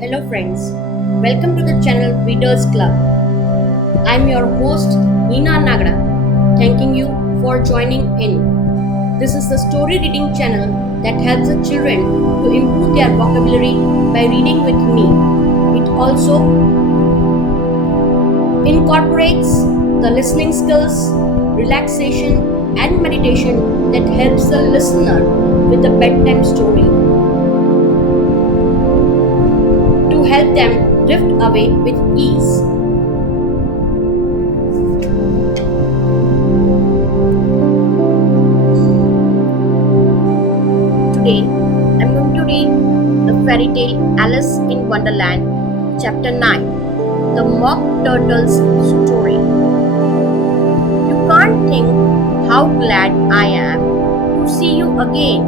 Hello friends, welcome to the channel Readers Club. I'm your host Neena Nagada, thanking you for joining in. This is the story reading channel that helps the children to improve their vocabulary by reading with me. It also incorporates the listening skills, relaxation and meditation that helps the listener with the bedtime story, to help them drift away with ease. Today, I'm going to read the fairy tale Alice in Wonderland, Chapter 9, The Mock Turtle's Story. You can't think how glad I am to see you again,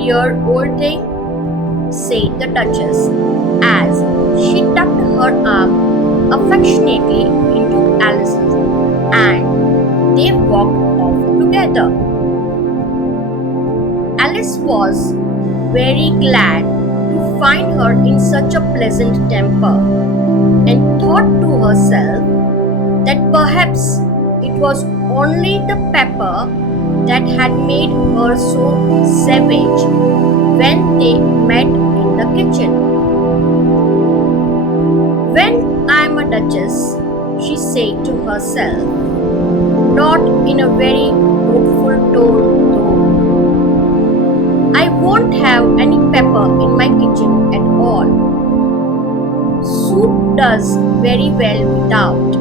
you dear old thing, said the Duchess as she tucked her arm affectionately into Alice's and they walked off together. Alice was very glad to find her in such a pleasant temper and thought to herself that perhaps it was only the pepper that had made her so savage when they met in the kitchen. When I am a duchess, she said to herself, not in a very hopeful tone though, I won't have any pepper in my kitchen at all. Soup does very well without.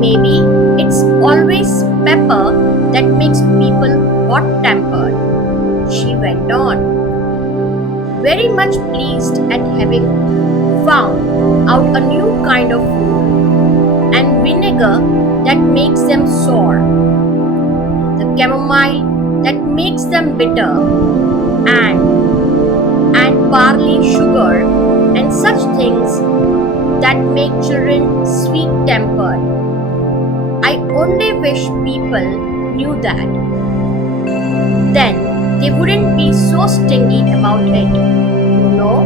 Maybe it's always pepper that makes people hot-tempered, she went on, very much pleased at having found out a new kind of food and vinegar that makes them sour, the chamomile that makes them bitter, and barley sugar and such things that make children sweet-tempered. I only wish people knew that. Then they wouldn't be so stingy about it, you know.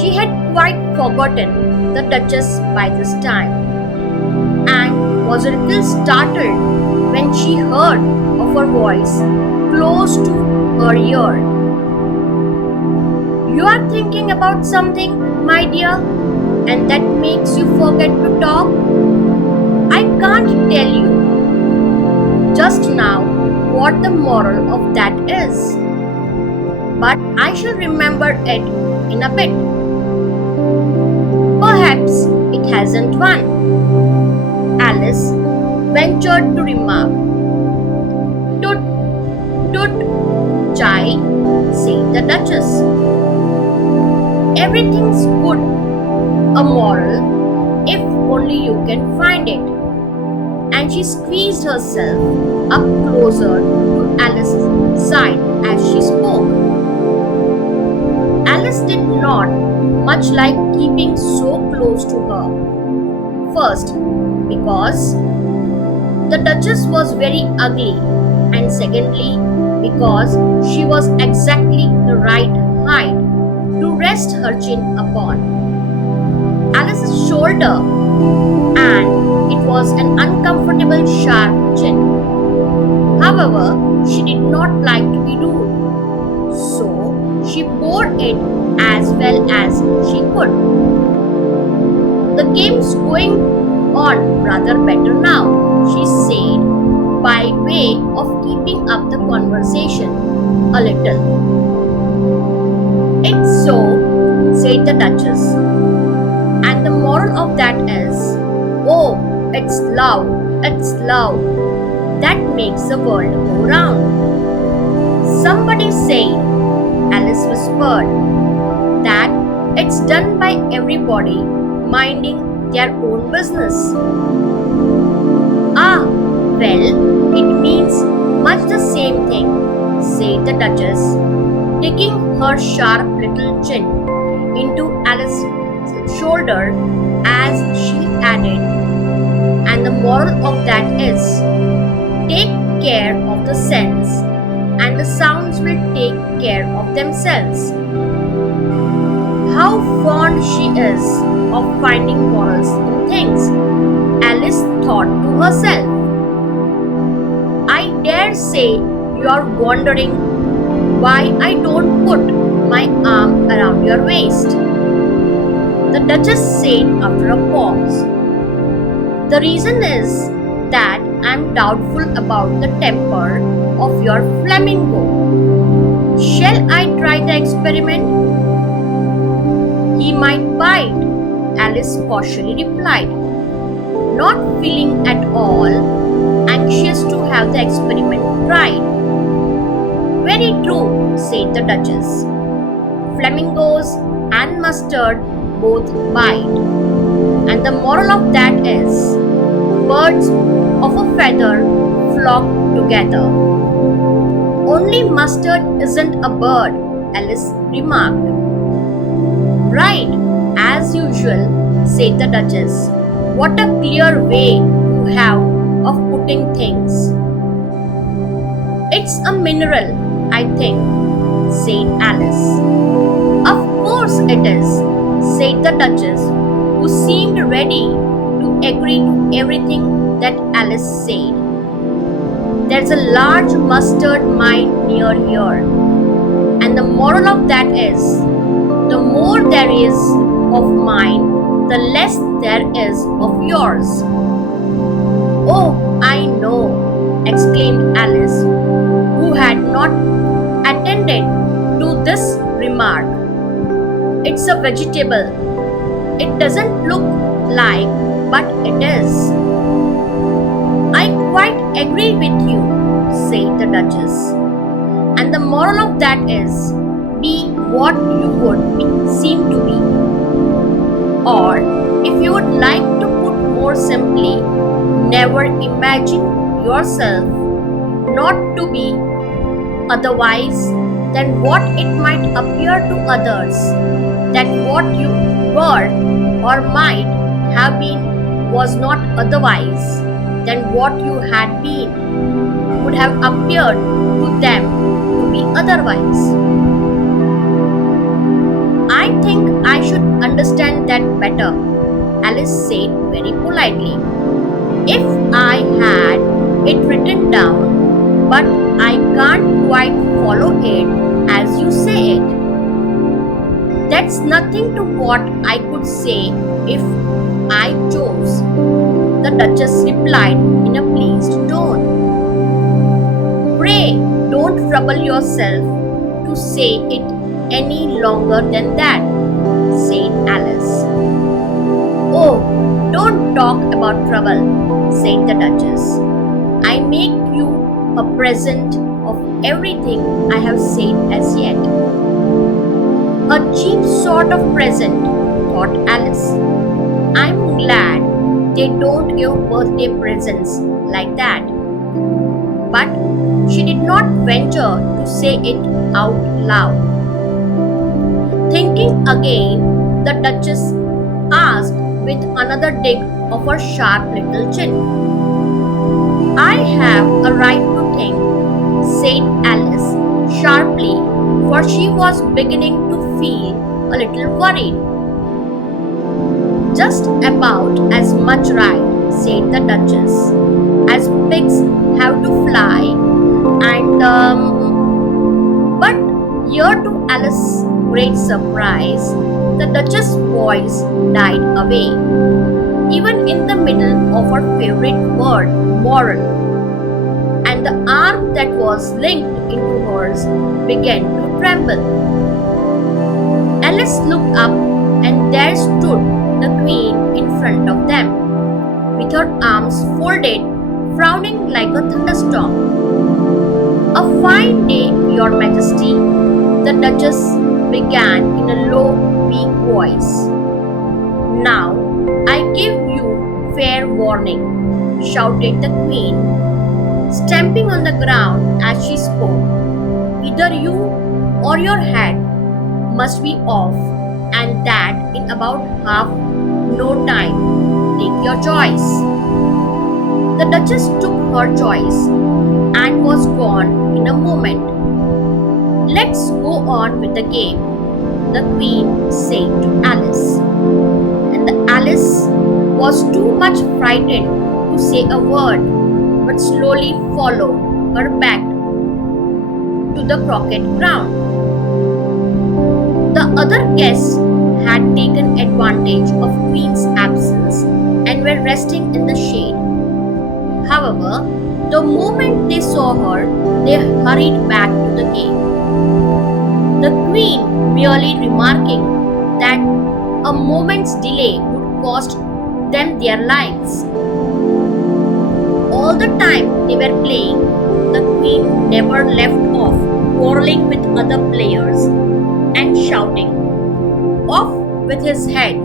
She had quite forgotten the Duchess by this time and was a little startled when she heard of her voice close to her ear. You are thinking about something, my dear, and that makes you forget to talk? I can't tell you just now what the moral of that is, but I shall remember it in a bit. Perhaps it hasn't one, Alice ventured to remark. Toot, toot, chai, said the Duchess. Everything's good, a moral, if only you can find it. And she squeezed herself up closer to Alice's side as she spoke. Alice did not much like keeping so close to her. First, because the Duchess was very ugly, and secondly, because she was exactly the right height to rest her chin upon Alice's shoulder, and it was an uncomfortable sharp chin. However, she did not like to be rude, so she bore it as well as she could. The game's going on rather better now, she said, by way of keeping up the conversation a little. It's so, said the Duchess. And the moral of that is, oh, it's love, that makes the world go round. Somebody said, Alice whispered, that it's done by everybody minding their own business. Ah, well, it means much the same thing, said the Duchess, digging her sharp little chin into Alice's shoulder as she added, and the moral of that is, take care of the sense and the sounds will take care of themselves. How fond she is of finding morals in things, Alice thought to herself. I dare say you are wondering why I don't put my arm around your waist, the Duchess said after a pause. The reason is that I am doubtful about the temper of your flamingo. Shall I try the experiment? He might bite, Alice cautiously replied, not feeling at all anxious to have the experiment tried. Very true, said the Duchess. Flamingos and mustard both bite. And the moral of that is birds of a feather flock together. Only mustard isn't a bird, Alice remarked. Right, as usual, said the Duchess. What a clear way you have of putting things. It's a mineral, I think, said Alice. Of course it is, said the Duchess, who seemed ready to agree to everything that Alice said. There's a large mustard mine near here, and the moral of that is the more there is of mine, the less there is of yours. Oh, I know, exclaimed Alice, who had not attended to this remark. It's a vegetable. It doesn't look like, but it is. I quite agree with you, said the Duchess. And the moral of that is, be what you would seem to be. Or, if you would like to put more simply, never imagine yourself not to be otherwise than what it might appear to others, that what you were or might have been was not otherwise than what you had been would have appeared to them to be otherwise. I think I should understand that better, Alice said very politely. If I had it written down, but I can't quite follow it as you say it. That's nothing to what I could say if I chose, the Duchess replied in a pleased tone. Pray don't trouble yourself to say it any longer than that, said Alice. Oh, don't talk about trouble, said the Duchess. I make you a present of everything I have said as yet. A cheap sort of present, thought Alice. I'm glad they don't give birthday presents like that. But she did not venture to say it out loud. Thinking again, the Duchess asked with another dig of her sharp little chin. I have a right to think, said Alice sharply, for she was beginning to feel a little worried. Just about as much right, said the Duchess, as pigs have to fly, and but here to Alice's great surprise, the Duchess' voice died away, even in the middle of her favorite word, moral, and the arm that was linked into hers began to tremble. Alice looked up, and there stood the Queen in front of them, with her arms folded, frowning like a thunderstorm. A fine day, Your Majesty, the Duchess began in a low, weak voice. Now, I give you fair warning, shouted the Queen, stamping on the ground as she spoke. Either you or your head must be off, and that in about half no time. Take your choice. The Duchess took her choice and was gone in a moment. Let's go on with the game. the queen said to Alice. And the Alice was too much frightened to say a word, but slowly followed her back to the croquet ground. The other guests had taken advantage of Queen's absence and were resting in the shade. However, the moment they saw her, they hurried back to the game. The Queen merely remarking that a moment's delay would cost them their lives. All the time they were playing, the Queen never left off quarreling with other players and shouting, "Off with his head,"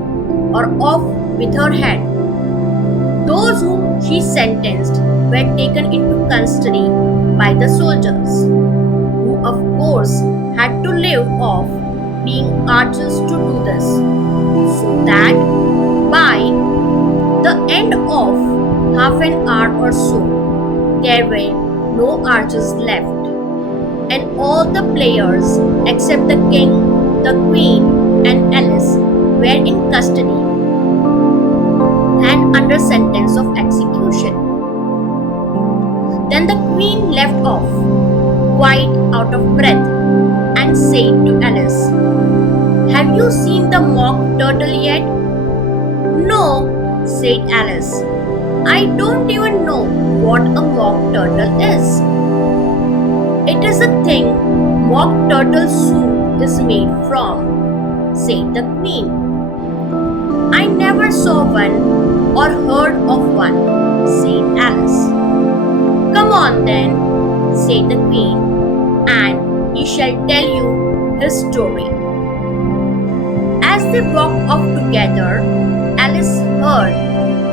or "Off with her head." Those whom she sentenced were taken into custody by the soldiers, who of course had to live off being archers to do this, so that by the end of half an hour or so, there were no archers left, and all the players except the king, the queen, and Alice were in custody and under sentence of execution. Then the queen left off, quite out of breath, and said to Alice, "Have you seen the mock turtle yet?" "No," said Alice. "I don't even know what a mock turtle is." "It is a thing mock turtle soup is made from," said the queen. "I never saw one or heard of one," said Alice. "Come on then," said the queen, "and he shall tell you his story." As they walked off together, Alice heard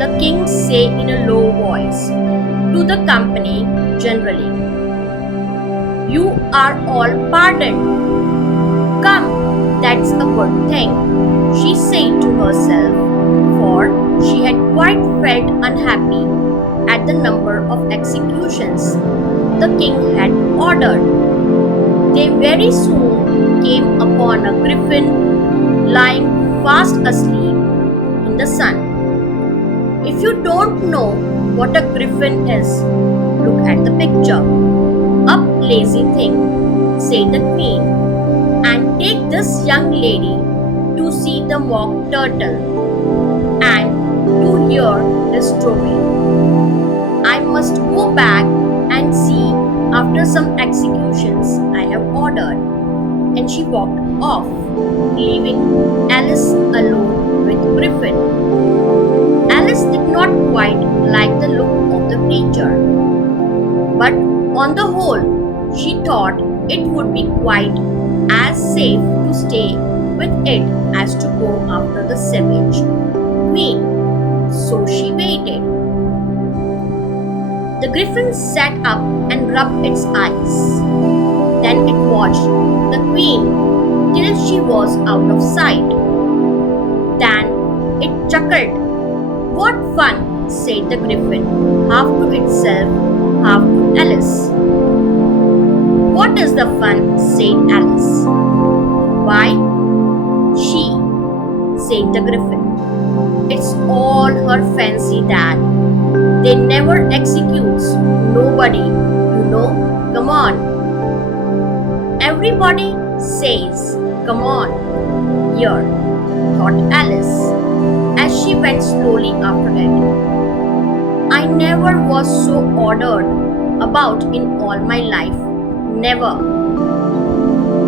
the king say in a low voice to the company generally, "You are all pardoned." "Come, that's a good thing," she said to herself, for she had quite felt unhappy at the number of executions the king had ordered. They very soon came upon a griffin lying fast asleep in the sun. If you don't know what a griffin is, look at the picture. "Up, lazy thing," said the queen, "and take this young lady to see the mock turtle and to hear his story. I must go back and see after some executions I have ordered." And she walked off, leaving Alice alone with Griffin. Alice did not quite like the look of the creature, but on the whole, she thought it would be quite as safe to stay with it as to go after the savage queen. So she waited. The griffin sat up and rubbed its eyes. Then it watched the queen till she was out of sight. Then it chuckled. "What fun," said the griffin, half to itself, half to Alice. "What is the fun?" said Alice. "Why, she," said the griffin. "It's all her fancy that they never executes nobody, you know. Come on." "Everybody says, 'Come on,' here," thought Alice, as she went slowly after it. "I never was so ordered about in all my life. Never."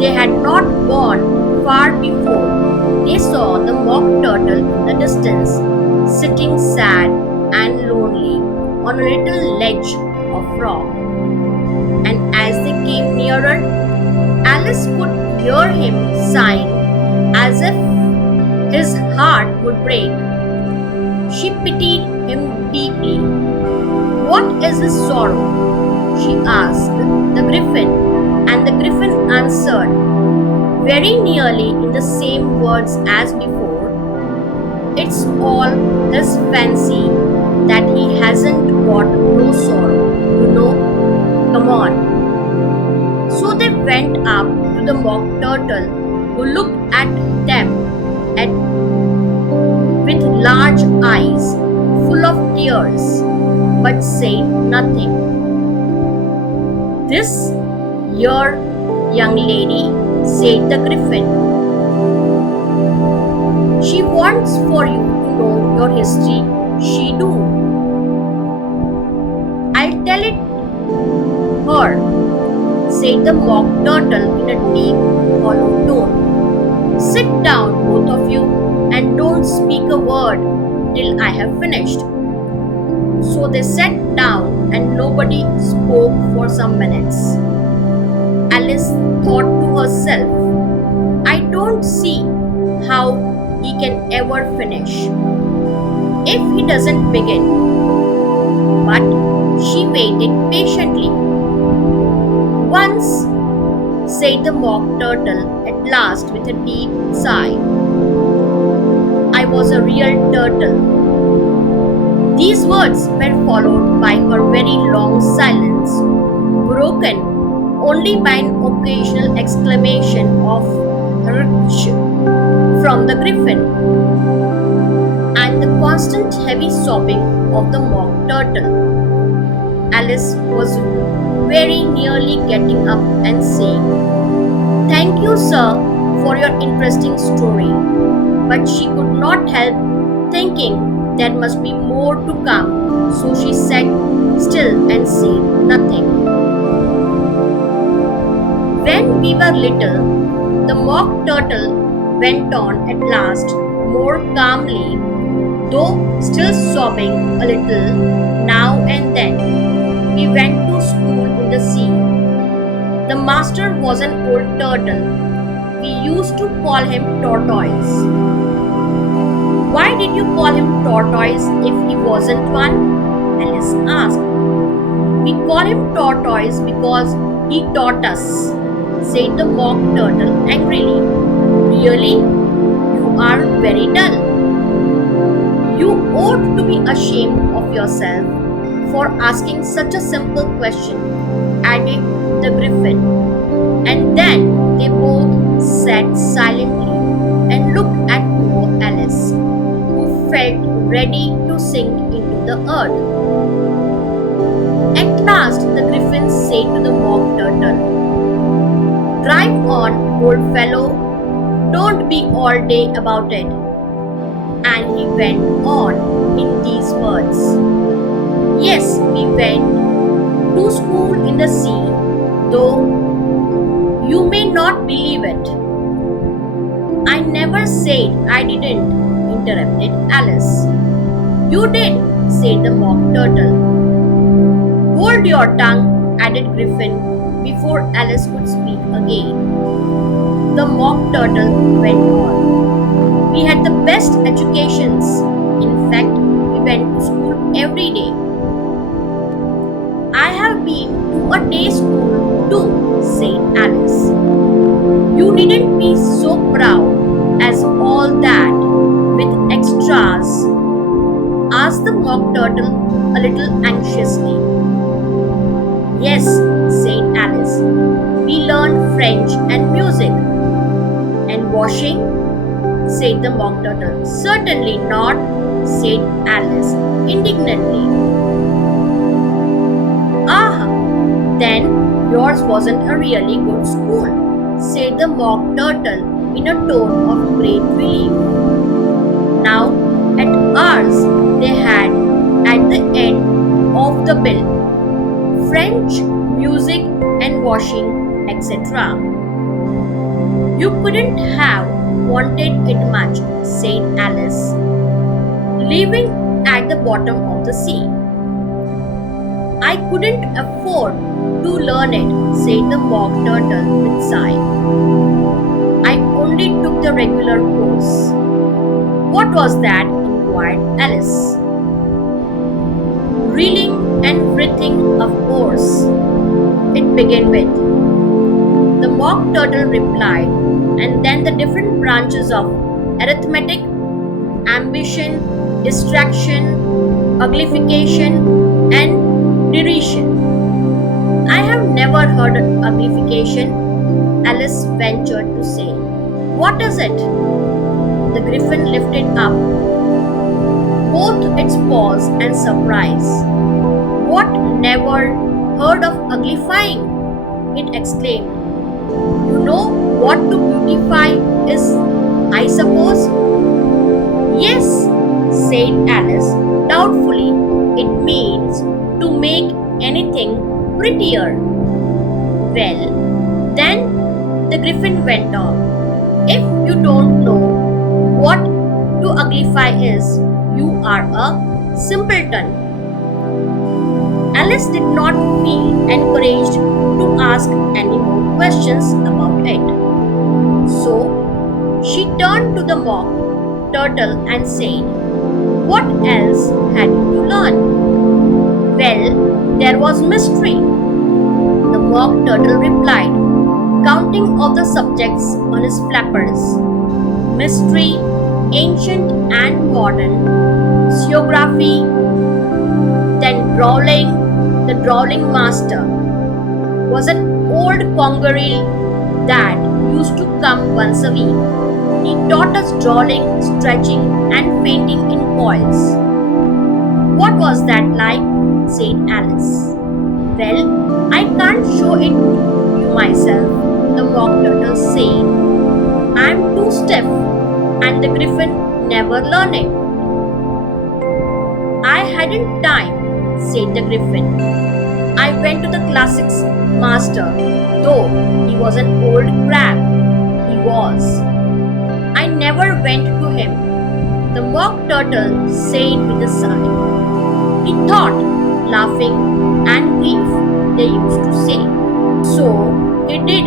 They had not gone far before they saw the mock turtle in the distance, sitting sad and lonely on a little ledge of rock. And as they came nearer, Alice could hear him sighing as if his heart would break. She pitied him deeply. "What is his sorrow?" she asked the griffin, and the griffin answered, very nearly in the same words as before, "It's all his fancy that he hasn't got no sorrow, you know. Come on." So they went up to the mock turtle, who looked at them at, with large eyes full of tears but said nothing. "This your young lady," said the griffin. "She wants for you to know your history. She do. I'll tell it her," said the mock turtle in a deep, hollow tone. "Sit down, both of you, and don't speak a word till I have finished." So they sat down and nobody spoke for some minutes. Alice thought to herself, "I don't see how he can ever finish if he doesn't begin." But she waited patiently. "Once," said the mock turtle at last with a deep sigh, "I was a real turtle." These words were followed by her very long silence, broken only by an occasional exclamation of "Rch" from the griffin and the constant heavy sobbing of the mock turtle. Alice was very nearly getting up and saying, "Thank you, sir, for your interesting story," but she could not help thinking there must be more to come, so she sat still and said nothing. "When we were little," the mock turtle went on at last, more calmly, though still sobbing a little now and then, "we went to school in the sea. The master was an old turtle. We used to call him Tortoise." "Why did you call him Tortoise if he wasn't one?" Alice asked. "We call him Tortoise because he taught us," said the mock turtle angrily. "Really? You are very dull. You ought to be ashamed of yourself for asking such a simple question," added the griffin. And then they both sat silently and looked at poor Alice, who felt ready to sink into the earth. At last the griffin said to the mock turtle, "Drive on, old fellow. Don't be all day about it." And he went on in these words, "Yes, we went to school in the sea, though you may not believe it." "I never said I didn't," interrupted Alice. "You did," said the mock turtle. "Hold your tongue," added Griffin, before Alice could speak again. The mock turtle went on. "We had the best educations. In fact, we went to school every day. I have been to a day school too," said Alice. "You needn't be so proud as all that with extras," asked the mock turtle a little anxiously. "Yes," said Alice. "We learned French and music." "And washing?" said the mock turtle. "Certainly not," said Alice indignantly. "Ah, then yours wasn't a really good school," said the mock turtle in a tone of great relief. Now, at ours, they had, at the end of the bill, French, music, and washing, etc. "You couldn't have wanted it much," said Alice, "living at the bottom of the sea." "I couldn't afford to learn it," said the mock turtle with sigh. "I only took the regular course." "What was that?" inquired Alice. "Reeling and writhing, of course. It began with," the mock turtle replied, "and then the different branches of arithmetic, ambition, distraction, uglification, and derision." "I have never heard of uglification," Alice ventured to say. What is it? The griffin lifted up both its paws and surprise. What, never heard of uglifying? It exclaimed. You know what to beautify is, I suppose? Yes, said Alice doubtfully. It means to make anything prettier. Well, then, the griffin went on. If you don't know what to uglify is, you are a simpleton. Alice did not feel encouraged to ask any more questions about it. So she turned to the mock turtle and said, what else had you to learn? Well, there was mystery. The mock turtle replied, counting all the subjects on his flappers. Mystery, ancient and modern, geography, then drawling. The drawling master was an old congaree that used to come once a week. He taught us drawling, stretching, and painting in coils. What was that like? Said Alice. Well, I can't show it to you myself, the mock turtle said. I'm too stiff, and the griffin never learned it. I hadn't time, said the griffin. I went to the classics master, though he was an old crab. He was. I never went to him, the mock turtle said with a sigh. He thought, laughing, and grief, they used to say. So he did,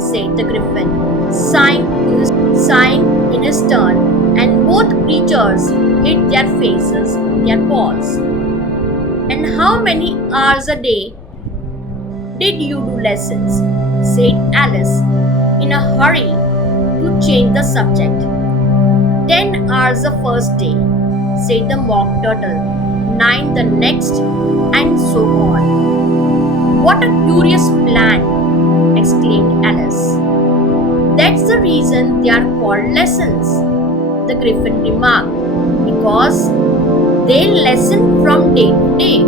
said the griffin, sighing in his turn, and both creatures hid their faces in their paws. And how many hours a day did you do lessons? Said Alice, in a hurry to change the subject. 10 hours the first day, said the mock turtle, 9 the next, and so on. What a curious plan, exclaimed Alice. That's the reason they are called lessons, the griffin remarked, because they lesson from day to day.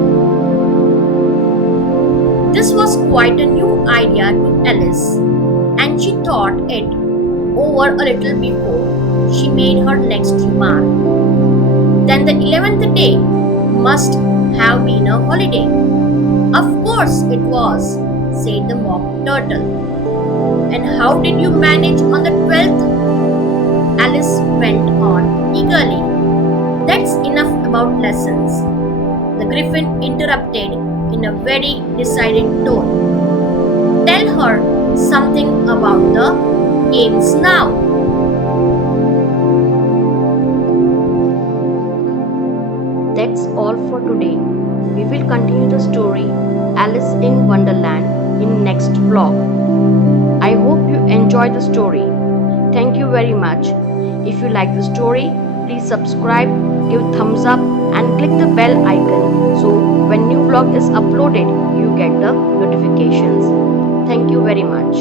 This was quite a new idea to Alice, and she thought it over a little before she made her next remark. Then the 11th day must have been a holiday. Of course it was, said the mock turtle. And how did you manage on the 12th? Alice went on eagerly. That's enough about lessons, the griffin interrupted in a very decided tone. Tell her something about the games now. That's all for today. We will continue the story Alice in Wonderland in next vlog. I hope you enjoyed the story. Thank you very much. If you like the story, please subscribe, give thumbs up and click the bell icon so when new vlog is uploaded, you get the notifications. Thank you very much.